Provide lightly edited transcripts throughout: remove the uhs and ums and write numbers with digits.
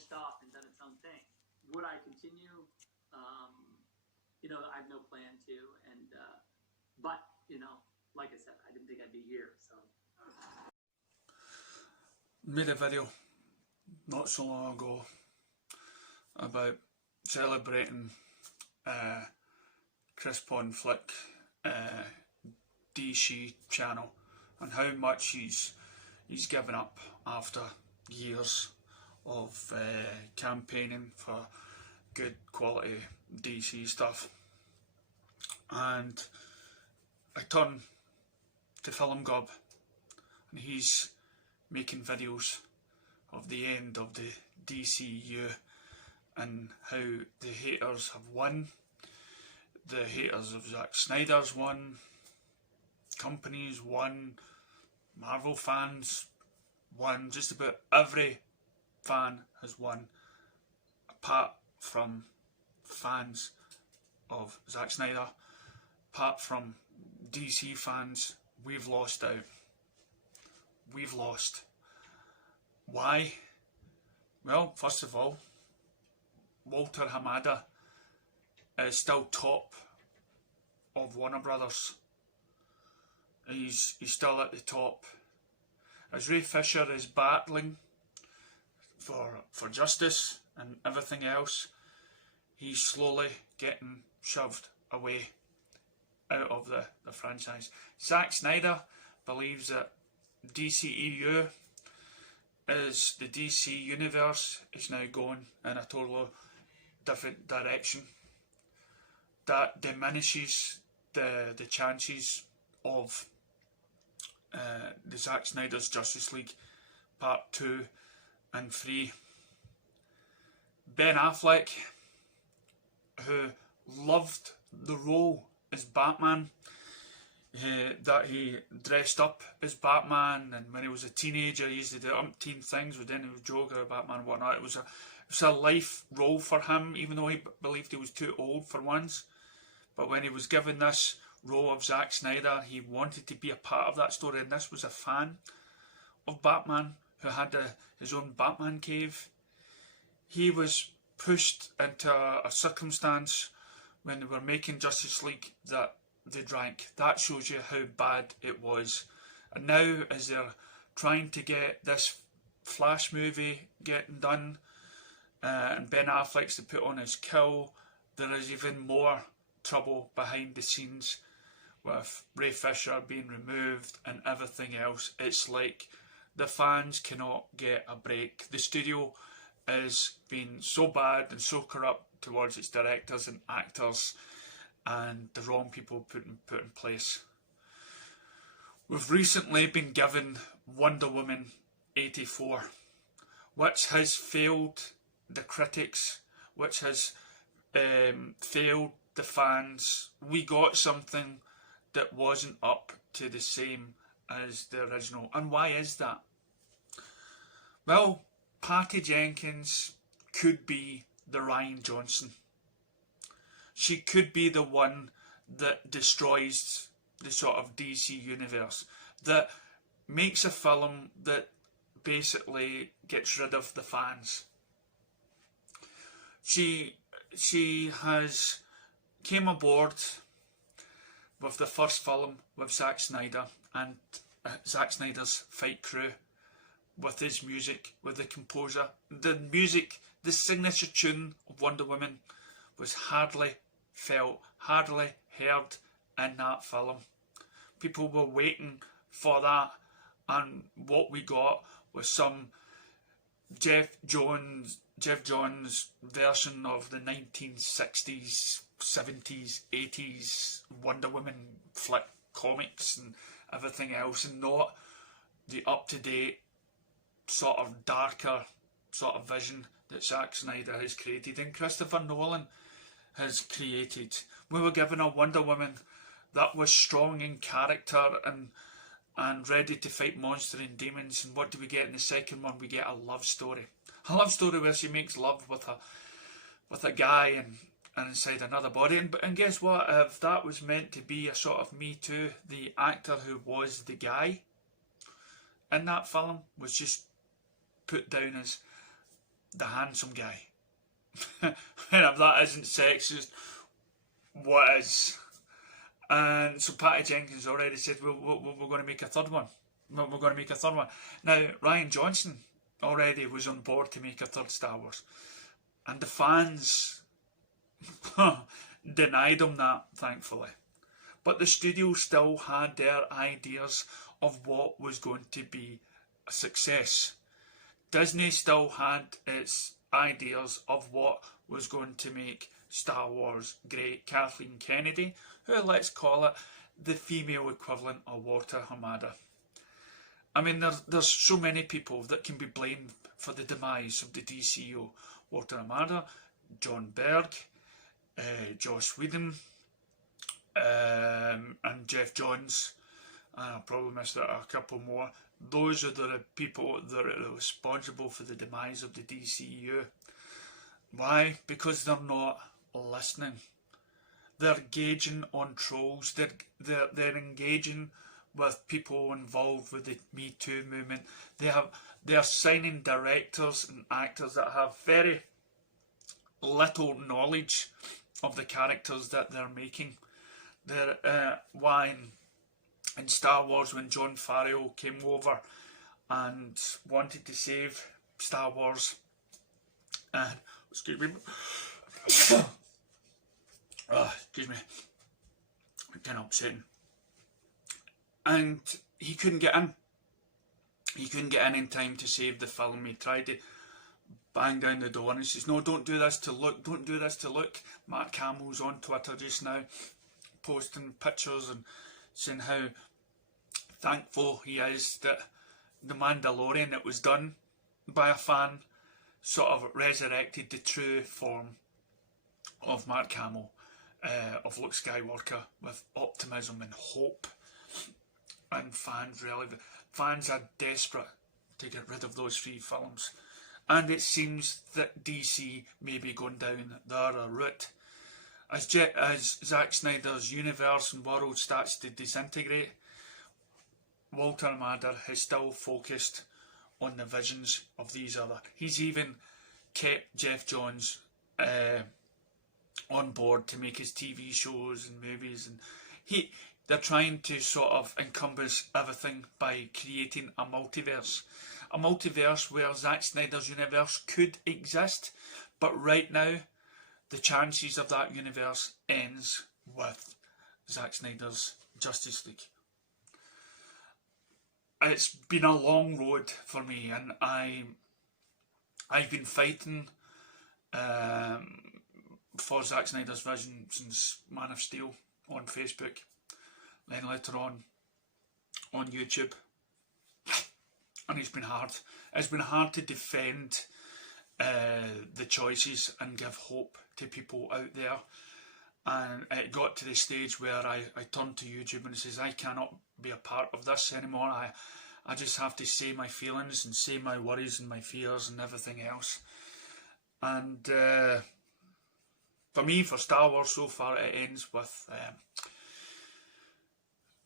branched off and done its own thing. Would I continue? You know, I have no plan to, and but you know, like I said, I didn't think I'd be here. So made a video not so long ago about celebrating Chris Pond Flick Dceu channel and how much he's given up after years of campaigning for good quality DC stuff. And I turned to Film Gob, and he's making videos of the end of the Dceu and how the haters have won. The haters of Zack Snyder's won, companies won, Marvel fans won, just about every fan has won, apart from fans of Zack Snyder. Apart from DC fans, we've lost out. We've lost. Why? Well, first of all, Walter Hamada is still top of Warner Brothers. He's still at the top. As Ray Fisher is battling for justice and everything else, he's slowly getting shoved away out of the franchise. Zack Snyder believes that Dceu is the DC universe is now going in a totally different direction. That diminishes the chances of the Zack Snyder's Justice League Part 2 and 3. Ben Affleck, who loved the role as Batman, that he dressed up as Batman, and when he was a teenager he used to do umpteen things with any joke about Batman and whatnot. It was a life role for him, even though he believed he was too old for once. But when he was given this role of Zack Snyder, he wanted to be a part of that story, and this was a fan of Batman who had his own Batman cave. He was pushed into a circumstance when they were making Justice League that they drank. That shows you how bad it was. And now, as they're trying to get this Flash movie getting done, and Ben Affleck's to put on his kill, there is even more trouble behind the scenes with Ray Fisher being removed and everything else. It's like the fans cannot get a break. The studio is being so bad and so corrupt towards its directors and actors, and the wrong people put in place. We've recently been given Wonder Woman 84, which has failed the critics, which has failed the fans. We got something that wasn't up to the same as the original. And why is that? Well, Patty Jenkins could be the Rian Johnson. She could be the one that destroys the sort of DC universe, that makes a film that basically gets rid of the fans. She has came aboard with the first film with Zack Snyder and Zack Snyder's Fight Crew, with his music, with the composer. The music, the signature tune of Wonder Woman was hardly felt, hardly heard in that film. People were waiting for that, and what we got was some Jeff Johns version of the 1960s, 70s, 80s Wonder Woman flick comics and everything else, and not the up-to-date sort of darker sort of vision that Zack Snyder has created and Christopher Nolan has created. We were given a Wonder Woman that was strong in character and ready to fight monsters and demons. And what do we get in the second one? We get a love story. A love story where she makes love with a guy and inside another body. And guess what? If that was meant to be a sort of Me Too, the actor who was the guy in that film was just put down as the handsome guy. And if that isn't sexist, what is? And so Patty Jenkins already said, we're going to make a third one. We're going to make a third one. Now, Rian Johnson already was on board to make a third Star Wars. And the fans denied him that, thankfully. But the studio still had their ideas of what was going to be a success. Disney still had its ideas of what was going to make Star Wars great. Kathleen Kennedy, who, let's call it, the female equivalent of Walter Hamada. I mean, there's so many people that can be blamed for the demise of the DCU. Walter Hamada, John Berg, Joss Whedon, and Jeff Johns. And I probably missed out a couple more. Those are the people that are responsible for the demise of the DCU. Why? Because they're not listening. They're engaging on trolls. They're engaging with people involved with the Me Too movement. They're signing directors and actors that have very little knowledge of the characters that they're making. Why in Star Wars, when Jon Favreau came over and wanted to save Star Wars, and excuse me, excuse me, kind of upsetting, and he couldn't get in. He couldn't get in time to save the film. He tried to bang down the door and he says, "No, don't do this to Luke. Don't do this to Luke." Mark Hamill's on Twitter just now, posting pictures and saying how thankful he is that The Mandalorian, that was done by a fan, sort of resurrected the true form of Mark Hamill, of Luke Skywalker, with optimism and hope. And fans are desperate to get rid of those three films. And it seems that DC may be going down their route. As Zack Snyder's universe and world starts to disintegrate, Walter Hamada has still focused on the visions of these other. He's even kept Jeff Johns on board to make his TV shows and movies, and they're trying to sort of encompass everything by creating a multiverse where Zack Snyder's universe could exist, but right now the chances of that universe ends with Zack Snyder's Justice League. It's been a long road for me, and I've been fighting for Zack Snyder's vision since Man of Steel on Facebook, then later on YouTube, and it's been hard. It's been hard to defend the choices and give hope to people out there. And it got to the stage where I turned to YouTube and says, I cannot be a part of this anymore. I just have to say my feelings and say my worries and my fears and everything else. And for me, for Star Wars so far, it ends with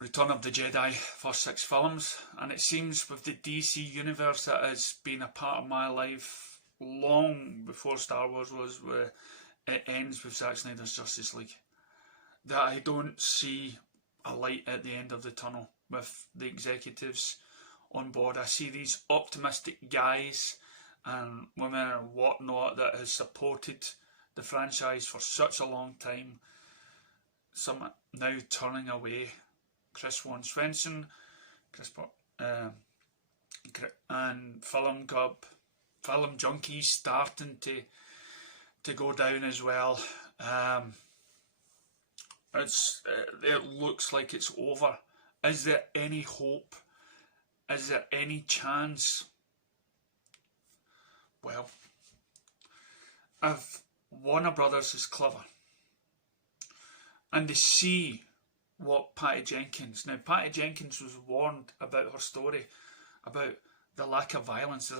Return of the Jedi, first 6 films. And it seems with the DC universe that has been a part of my life long before Star Wars was, where it ends with Zack Snyder's Justice League. That I don't see a light at the end of the tunnel with the executives on board. I see these optimistic guys and women and whatnot that has supported the franchise for such a long time, some now turning away. Chris Von Svensson, and Film Junkies starting to go down as well. It looks like it's over. Is there any hope? Is there any chance? Well, if Warner Brothers is clever and they see what Patty Jenkins... Now, Patty Jenkins was warned about her story, about the lack of violence, the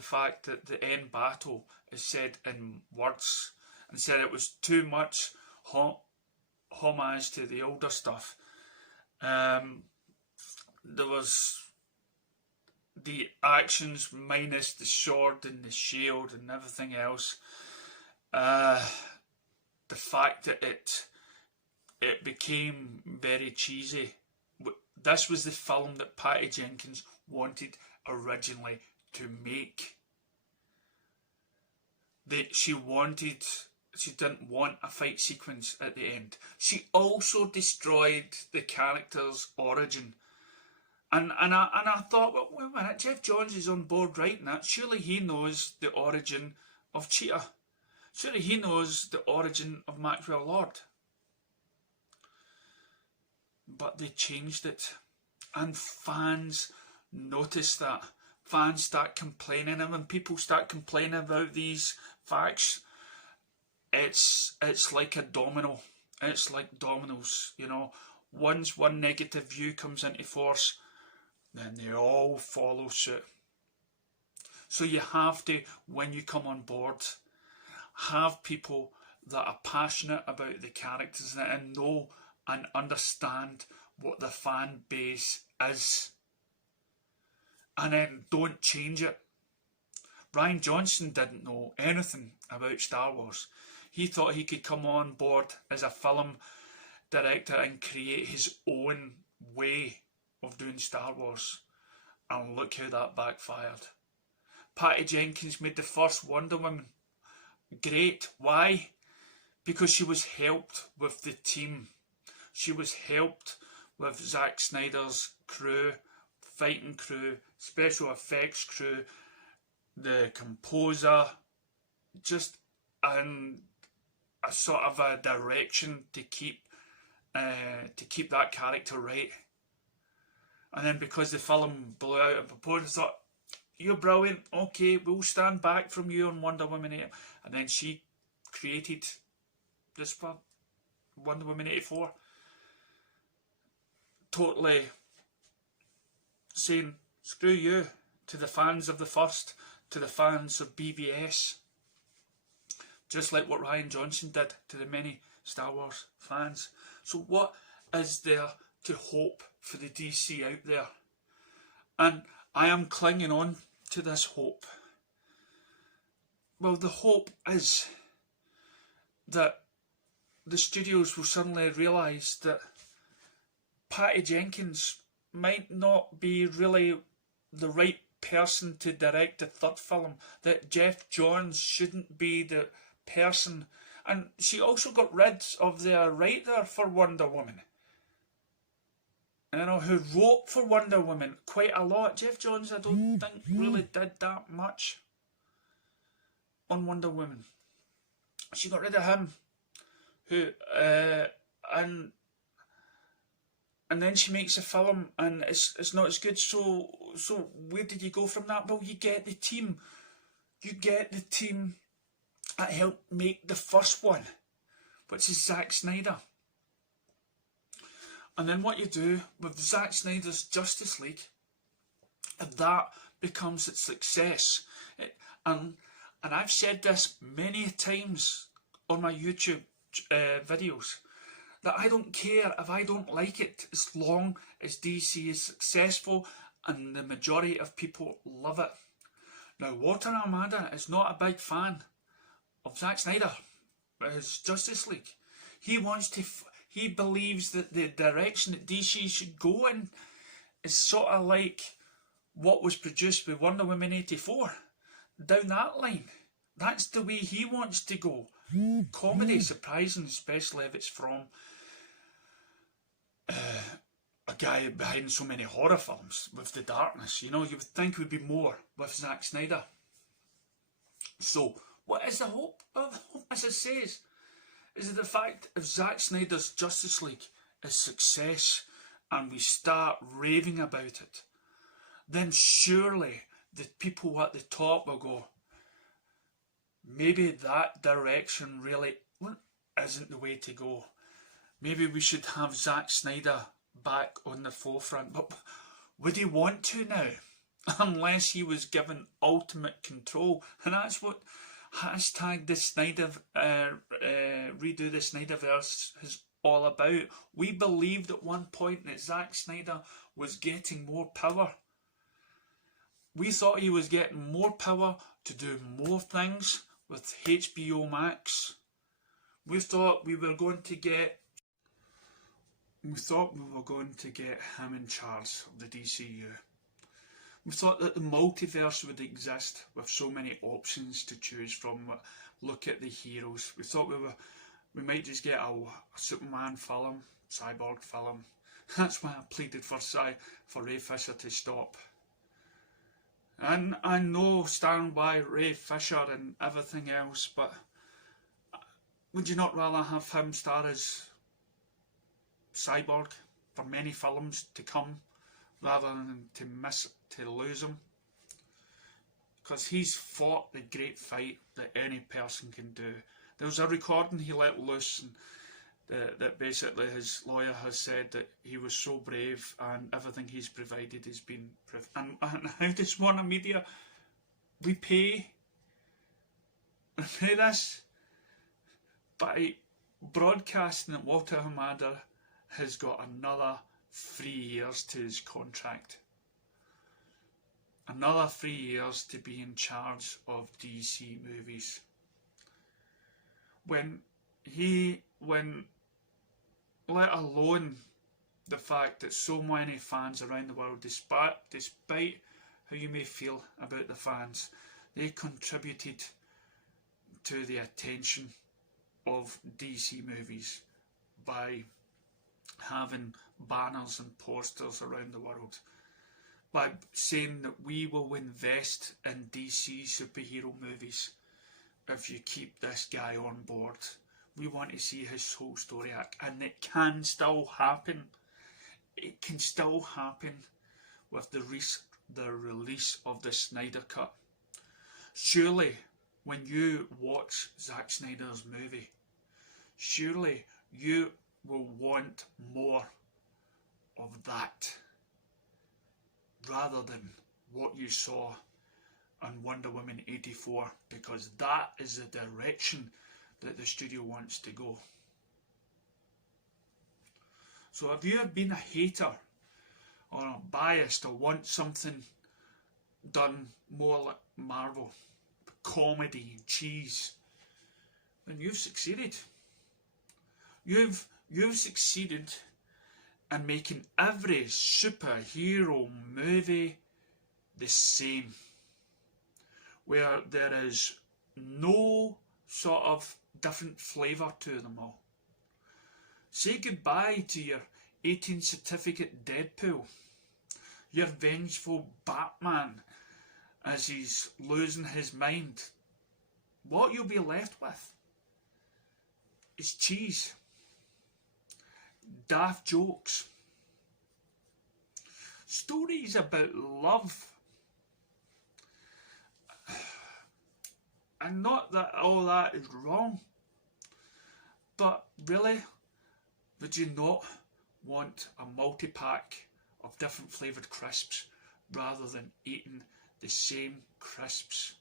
fact that the end battle is said in words, and said it was too much homage to the older stuff. There was the actions minus the sword and the shield and everything else, the fact that it became very cheesy. This was the film that Patty Jenkins wanted originally to make. She didn't want a fight sequence at the end. She also destroyed the character's origin. And I thought, well, wait a minute, Jeff Johns is on board writing that. Surely he knows the origin of Cheetah. Surely he knows the origin of Maxwell Lord. But they changed it. And fans noticed that. Fans start complaining, and when people start complaining about these facts, it's like a domino. It's like dominoes, you know. Once one negative view comes into force, then they all follow suit. So you have to, when you come on board, have people that are passionate about the characters and know and understand what the fan base is. And then don't change it. Rian Johnson didn't know anything about Star Wars. He thought he could come on board as a film director and create his own way of doing Star Wars. And look how that backfired. Patty Jenkins made the first Wonder Woman. Great. Why? Because she was helped with the team. She was helped with Zack Snyder's crew, fighting crew, special effects crew, the composer, just a sort of a direction to keep that character right. And then because the film blew out of proportion, I thought, you're brilliant, okay, we'll stand back from you on Wonder Woman 8. And then she created this for Wonder Woman 84. Totally saying, screw you, to the fans of the first, to the fans of BVS. Just like what Rian Johnson did to the many Star Wars fans. So what is there to hope for the DC out there? And I am clinging on to this hope. Well, the hope is that the studios will suddenly realise that Patty Jenkins might not be really the right person to direct a third film, that Jeff Johns shouldn't be the person. And she also got rid of the writer for Wonder Woman, you know, who wrote for Wonder Woman quite a lot. Jeff Johns, I don't think, really did that much on Wonder Woman. She got rid of him, and then she makes a film and it's not as good. So where did you go from that? Well, you get the team. You get the team that helped make the first one, which is Zack Snyder. And then what you do with Zack Snyder's Justice League, if that becomes its success, and I've said this many times on my YouTube videos, that I don't care if I don't like it, as long as DC is successful and the majority of people love it. Now, Walter Armada is not a big fan of Zack Snyder, his Justice League. He believes that the direction that DC should go in is sort of like what was produced with Wonder Woman 84. Down that line. That's the way he wants to go. Comedy, surprising, especially if it's from a guy behind so many horror films with The Darkness. You know, you would think it would be more with Zack Snyder. So, what is the hope? Well, the hope, as it says, is that the fact if Zack Snyder's Justice League is success and we start raving about it, then surely the people at the top will go, maybe that direction really isn't the way to go. Maybe we should have Zack Snyder back on the forefront. But would he want to now? Unless he was given ultimate control. And that's what hashtag the Snyder redo the Snyderverse is all about. We believed at one point that Zack Snyder was getting more power. we thought he was getting more power to do more things with HBO Max. We thought we were going to get him in charge of the DCU. We thought that the multiverse would exist with so many options to choose from. Look at the heroes. We thought we might just get a Superman film, Cyborg film. That's why I pleaded for Ray Fisher to stop. And I know stand by Ray Fisher and everything else, but would you not rather have him star as Cyborg for many films to come, rather than to lose him? Because he's fought the great fight that any person can do. There was a recording he let loose, and that basically his lawyer has said that he was so brave and everything he's provided has been and how does Warner Media repay this by broadcasting that Walter Hamada has got another 3 years to his contract, another 3 years to be in charge of DC movies, when let alone the fact that so many fans around the world, despite how you may feel about the fans, they contributed to the attention of DC movies by having banners and posters around the world, by saying that we will invest in DC superhero movies if you keep this guy on board. We want to see his whole story arc, and it can still happen. It can still happen with the release of the Snyder Cut. Surely, when you watch Zack Snyder's movie, surely you will want more of that, rather than what you saw on Wonder Woman 84, because that is the direction that the studio wants to go. So if you have been a hater or biased or want something done more like Marvel, comedy and cheese, then you've succeeded. You've succeeded in making every superhero movie the same, where there is no sort of different flavour to them all. Say goodbye to your 18 certificate Deadpool, your vengeful Batman as he's losing his mind. What you'll be left with is cheese, daft jokes, stories about love. And not that all that is wrong, but really, would you not want a multi-pack of different flavoured crisps rather than eating the same crisps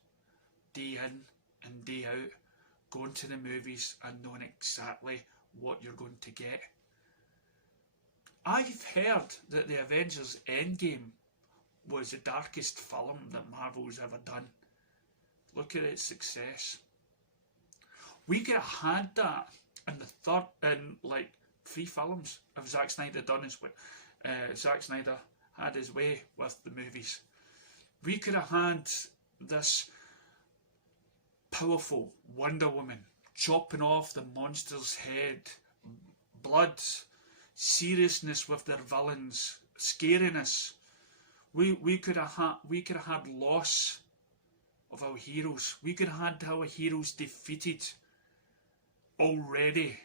day in and day out, going to the movies and knowing exactly what you're going to get? I've heard that the Avengers Endgame was the darkest film that Marvel's ever done. Look at its success. We could have had that in like 3 films if Zack Snyder done his way. Zack Snyder had his way with the movies. We could have had this powerful Wonder Woman chopping off the monster's head, blood, seriousness with their villains, scariness. We could have had loss of our heroes. We could have had our heroes defeated already.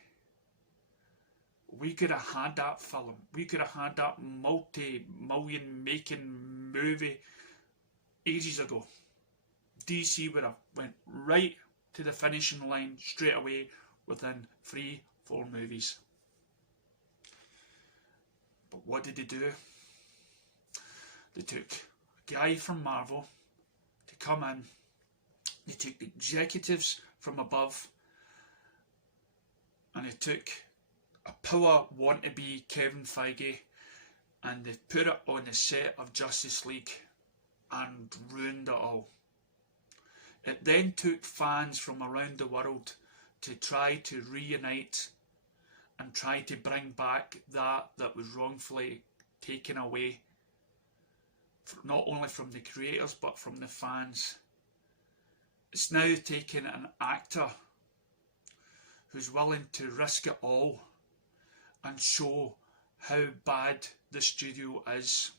We could have had that film. We could have had that multi-million making movie ages ago. DC would have went right to the finishing line straight away within 3-4 movies. But what did they do? They took a guy from Marvel to come in. They took the executives from above, and they took a power want-to-be Kevin Feige, and they put it on the set of Justice League, and ruined it all. It then took fans from around the world to try to reunite and try to bring back that was wrongfully taken away, not only from the creators but from the fans. It's now taken an actor who's willing to risk it all and show how bad the studio is.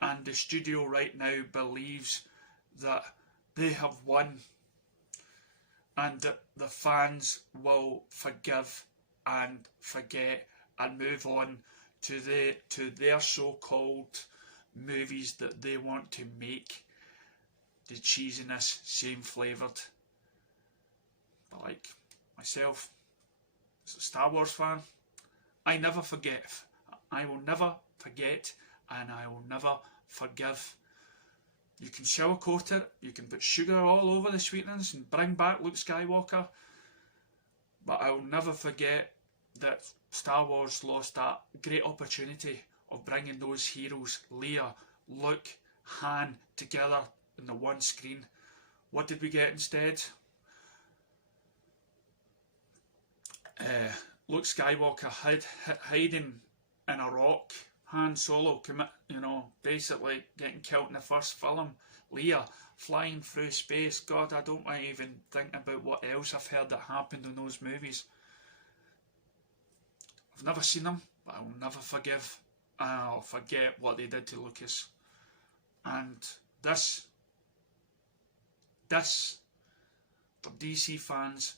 And the studio right now believes that they have won and that the fans will forgive and forget and move on to their so-called movies that they want to make. The cheesiness, same flavoured. But like myself, as a Star Wars fan, I never forget. I will never forget, and I will never forgive. You can sugarcoat it, you can put sugar all over the sweeteners and bring back Luke Skywalker, but I will never forget that Star Wars lost that great opportunity of bringing those heroes, Leia, Luke, Han, together in the one screen. What did we get instead? Luke Skywalker hiding in a rock. Han Solo basically getting killed in the first film. Leia flying through space. God, I don't want to even think about what else I've heard that happened in those movies. I've never seen them, but I will never forgive. I'll forget what they did to Lucas. And this, for DC fans,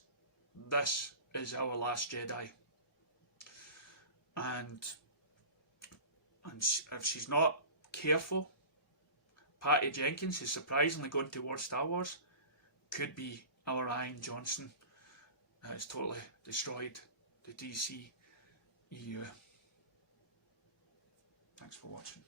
this is our last Jedi. And if she's not careful, Patty Jenkins, who's surprisingly going towards Star Wars, could be our Rian Johnson. Has totally destroyed the DCEU. Thanks for watching.